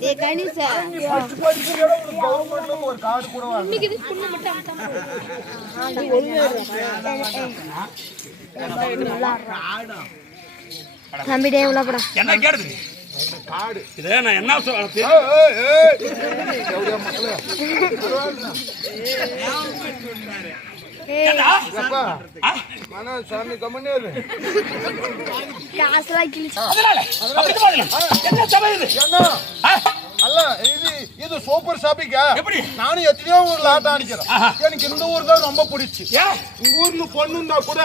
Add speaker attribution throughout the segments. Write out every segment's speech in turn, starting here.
Speaker 1: டேய் கணேசா
Speaker 2: என்ன கேடுது இது நான் என்ன சொல்ல
Speaker 3: மக்களே?
Speaker 2: இது
Speaker 3: என்ன?
Speaker 2: ஆ?
Speaker 3: அல்ல இது இது சூப்பர் ஷாப்பிங்கா
Speaker 2: எப்படி?
Speaker 3: நானும் எத்தனையோ ஊர்ல ஆட்டம் அடிக்கிறேன். எனக்கு இந்த ஊர் தான் ரொம்ப பிடிச்சி.
Speaker 2: ஏன்?
Speaker 3: உங்க ஊர்ல பொண்ணு இருந்தா கூட.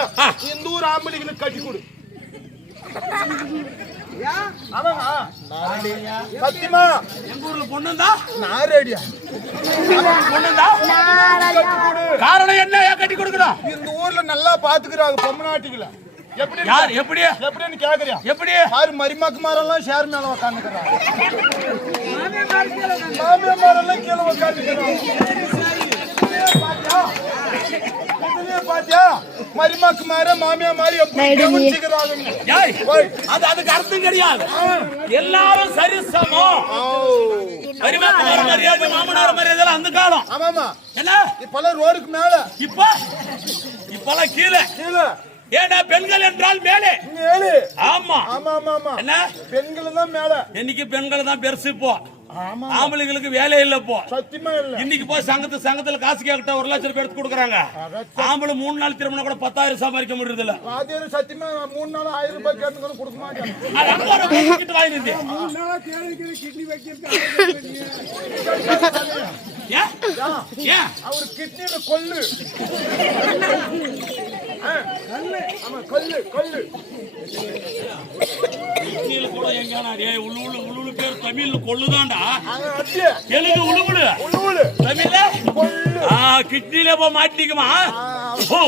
Speaker 3: இந்த ஊர் ஆம்பளைங்களுக்கு கட்டி கொடு. சத்தியமா?
Speaker 2: எங்க ஊர்ல பொண்ணு இருந்தா?
Speaker 3: நான் ரெடியா
Speaker 2: பொண்ணு இருந்தா? காரணம் என்ன? ஏன் கட்டி கொடுக்கணும்
Speaker 3: இந்த ஊர்ல நல்லா பாத்துக்கிறாங்க பொம்மநாட்டிகள எப்படி?
Speaker 2: யார்? எப்படி?
Speaker 3: எப்படின்னு கேக்குறியா?
Speaker 2: எப்படி?
Speaker 3: யாரு மருமக்கு மரம்லாம் ஷேர் மேல உக்காந்துக்கிறாங்க மாமியா மரம்லாம் கீழே உக்காந்துக்கிறாங்க பாத்தியா மருமக்கு மாற மாமியா மாதிரி
Speaker 2: அது அதுக்கு அர்த்தம் கிடையாது எல்லாரும் சரிசமம் மருமகனார் மரியாதை மாமனார் மரியாதை அந்த காலம்
Speaker 3: ஆமாமா
Speaker 2: என்ன
Speaker 3: இப்பெல்லாம் ரோடுக்கு மேல
Speaker 2: இப்ப இப்பெல்லாம் கீழே
Speaker 3: கீழே
Speaker 2: ஏன்னா பெண்கள் என்றால் மேலே.
Speaker 3: மேலே
Speaker 2: ஆமா
Speaker 3: ஆமா ஆமா.
Speaker 2: என்ன?
Speaker 3: பெண்கள் தான் மேல.
Speaker 2: இன்னைக்கு பெண்கள் தான் பெருசு இப்போ? ஆம்பளைங்களுக்கு வேலை இல்ல இப்போ
Speaker 3: சத்தியமா இல்ல.
Speaker 2: இன்னைக்கு போய் சங்கத்து சங்கத்துல காசு கேட்ட ஒரு லட்சம் ரூபாய் எடுத்து கொடுக்குறாங்க. ஆம்பளை மூணு நாள் திருமணம் கூட பத்தாயிரம் சம்பாதிக்க முடியறது இல்ல
Speaker 3: சத்தியமா மூணு நாள் ஆயிரம் ரூபாய் கேட்டுக்கணும் கொடுக்க மாட்டேன்
Speaker 2: கிட்ட
Speaker 3: அவர் கிட்னியில கொல்லு
Speaker 2: கூட எங்கேனா ஏய் உள்ளு உள்ளு உள்ளு பேர் தமிழ்ல கொள்ளுதான்டா. தெலுங்கு உழுவுடு
Speaker 3: உழுவுடு
Speaker 2: தமிழ்ல?
Speaker 3: கொல்லு
Speaker 2: ஆ கிட்னில போய் மாட்டிக்குமா? ஓ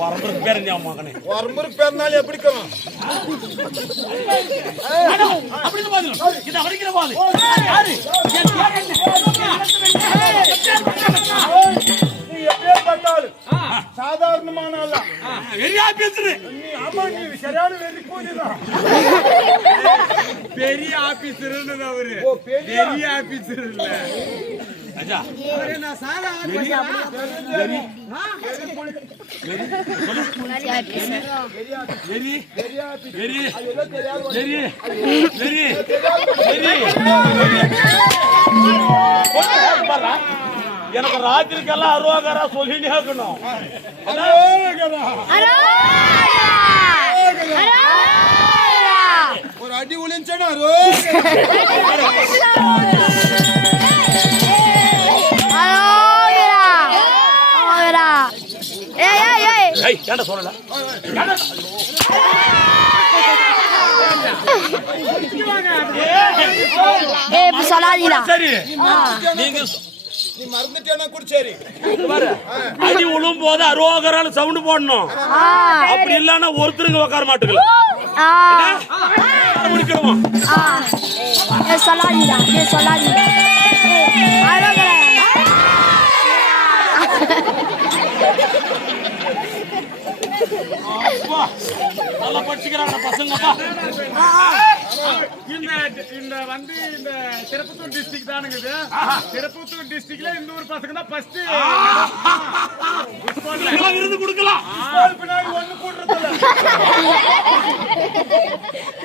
Speaker 2: வரம்புக்கு பேர் மகனே?
Speaker 3: வரம்புருக்கு எப்படி இருக்கணும்
Speaker 2: அப்படி பாரு இது அவரிக்கிற பாரு யாரு?
Speaker 3: சாதாரணமான ஆளா?
Speaker 2: வெறியா பேசுது
Speaker 3: நீ ஆமா நீ சரியான வெறி கூலிதான்
Speaker 4: பெரிய ஆபீசர் அவரு.
Speaker 3: பெரிய
Speaker 4: ஆபீசர் இல்ல.
Speaker 2: ராஜா
Speaker 4: அவரு நான் சாதா
Speaker 2: வெறி
Speaker 3: பெரிய
Speaker 2: வெறி
Speaker 3: அதெல்லாம் தெரியாது
Speaker 2: வெறி. வெறி. வெறி. பாரா, எனக்கு ராத்திரிக்கெல்லாம் அருவாகாரா சொல்லினே இருக்கணும்.
Speaker 3: ஒரு அடி உளிஞ்சனா
Speaker 1: ஏய் ஏய் ஏய்
Speaker 2: ஏய் ஏன்டா சொல்லல?
Speaker 1: சொல்லாதீங்களா
Speaker 2: சரி. நீங்க
Speaker 3: நீ மறந்துட்டேனா கூட சரி.
Speaker 2: பாரு, அடி உழும் போது அருவாகரான்னு சவுண்ட் போடணும்.
Speaker 1: ஆ.
Speaker 2: அப்படி இல்லன்னா ஒருத்தருங்க உட்கார மாட்டுக்கல.
Speaker 1: ஆ.
Speaker 2: முடிக்கணுமா?
Speaker 1: சொல்லாதீங்களா ஏய் சொல்லாதீங்க அழகா
Speaker 2: அப்பா, நல்லா படிச்சுக்கிறாங்க பசங்கப்பா
Speaker 4: இந்த இந்த வந்து இந்த திருப்பத்தூர் டிஸ்ட்ரிக்ட் தானுங்க இது. திருப்பத்தூர் டிஸ்ட்ரிக்ட்ல இந்த ஊர் பசங்க தான் ஃபர்ஸ்ட்
Speaker 2: விருது கொடுக்கலாம்.
Speaker 3: பின்னாடி ஒண்ணு கூடுறதில்ல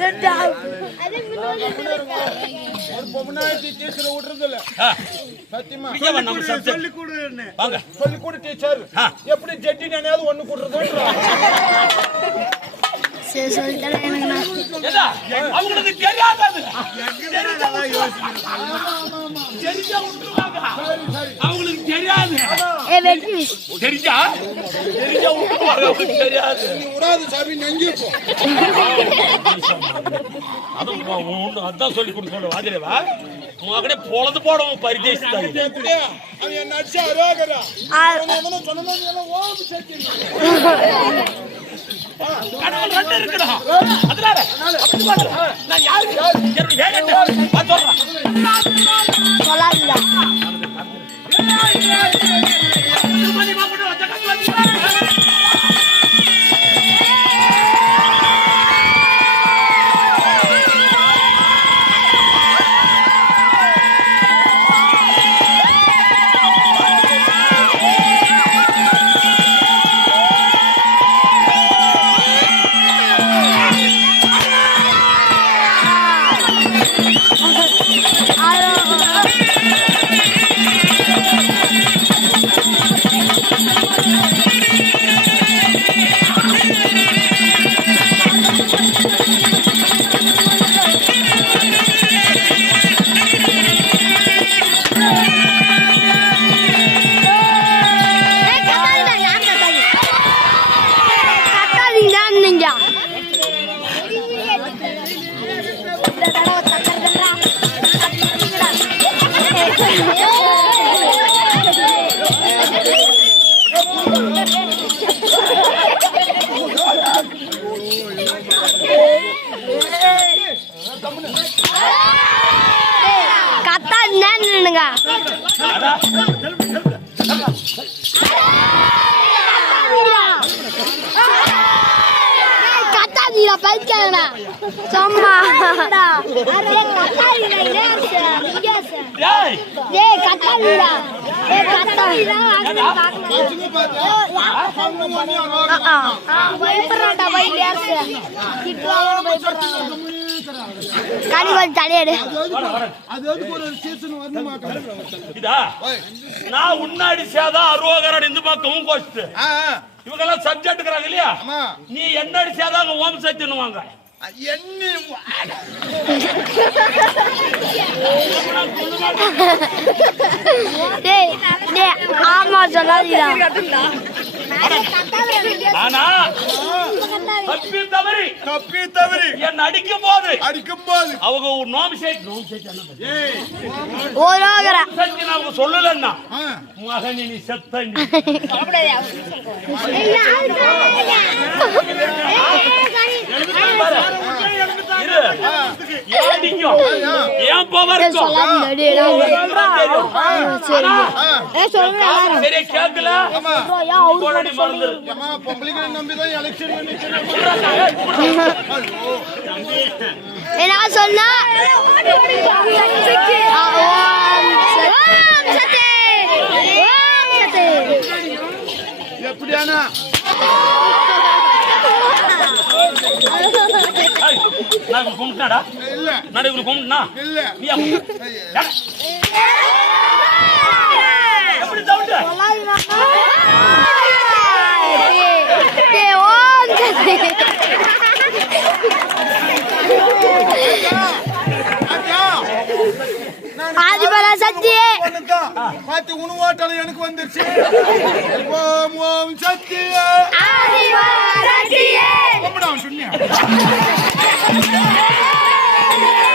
Speaker 1: ரெண்டு
Speaker 3: ஒரு பொம்மனாயிரத்தி டீச்சர் விடுறதில்ல.
Speaker 2: ஆ,
Speaker 3: சத்தியமா.
Speaker 4: சொல்லி கொடுன்னு.
Speaker 2: வாங்க.
Speaker 3: சொல்லி கூட டீச்சர். எப்படி ஜெட்டி நினையாவது ஒண்ணு கூடுறதுன்றா
Speaker 1: சரி
Speaker 2: அவங்களுக்கு தெரியாதது. அவங்களுக்கு தெரியாது. தெரிஞ்சா? தெரிஞ்சா தெரியாது.
Speaker 3: சாமி
Speaker 2: அதுவும் அதான் சொல்லி சொல்ல வாஜரேவா. உங்ககிட்ட பொழுது போடவும் பரிதேசித்தாங்க
Speaker 3: அவன் என்ன அடிச்சு
Speaker 2: கடவுள் ரெண்டு அதனால. நான் என்னுடைய சொல்றேன்.
Speaker 1: சொல்லாதீங்களா
Speaker 2: கத்தா
Speaker 1: நின்னுங்க.
Speaker 2: அடா,
Speaker 1: கத்தாதீரா பல்காதடா சும்மா
Speaker 2: டேய்,
Speaker 1: ஏய் கத்தாதீரா ஏய் கத்தாதீரா
Speaker 3: பசங்க பாத்தியா? பொண்ணு மணி அரோகரம்.
Speaker 1: பயப்படுறான்டா பைலியாஸ் திட்டுவாங்க பயப்படுறாங்க. கனி கொஞ்சம் தலையடு
Speaker 3: அது எதுக்கு ஒரு சீசன் வரணுமாக்கா?
Speaker 2: இதா நான் உன்னாடி சேதா அருவகரன் இந்த பக்கமும் கோஸ்ட்
Speaker 3: ஆ, ஆ.
Speaker 2: இவங்க எல்லாம் சப்ஜெக்ட் இருக்கிறாங்க இல்லையா. நீ என்னடி சேதாங்க ஓம்
Speaker 1: டேய் ஆமா சொல்லாதீரா
Speaker 2: ஆனா தப்பி தவறி.
Speaker 3: தப்பி தவறி.
Speaker 2: என் அடிக்கும் போது.
Speaker 3: அடிக்கும் போது.
Speaker 2: அவங்க ஒரு நோம் சைட் நோம் சைட் என்ன பத்தி?
Speaker 1: ஓரோகரா.
Speaker 2: சத்தி நான் அவங்க சொல்லலன்னா மகனி நீ செத்த நீ இரு. ஏன்.
Speaker 1: சரி.
Speaker 2: கேட்கல? போராடி.
Speaker 1: என்ன சொன்னா ஆ, ஓம் சக்தி. ஓம் சக்தி.
Speaker 3: எப்படியானா
Speaker 2: ஏய், நான் இவங்களை கும்பிட்டேனாடா?
Speaker 3: இல்ல.
Speaker 2: நான் இவங்களை கும்பிட்டனா?
Speaker 3: இல்ல.
Speaker 2: நீ. எப்படி
Speaker 1: சக்தி. சக்தி
Speaker 3: ஓட்டல எனக்கு வந்துருச்சு. ஓம் ஓம் சக்தியே.
Speaker 1: ஆதிபரா சக்தியே.
Speaker 3: கும்பிடாம சொன்னியா? Yeah.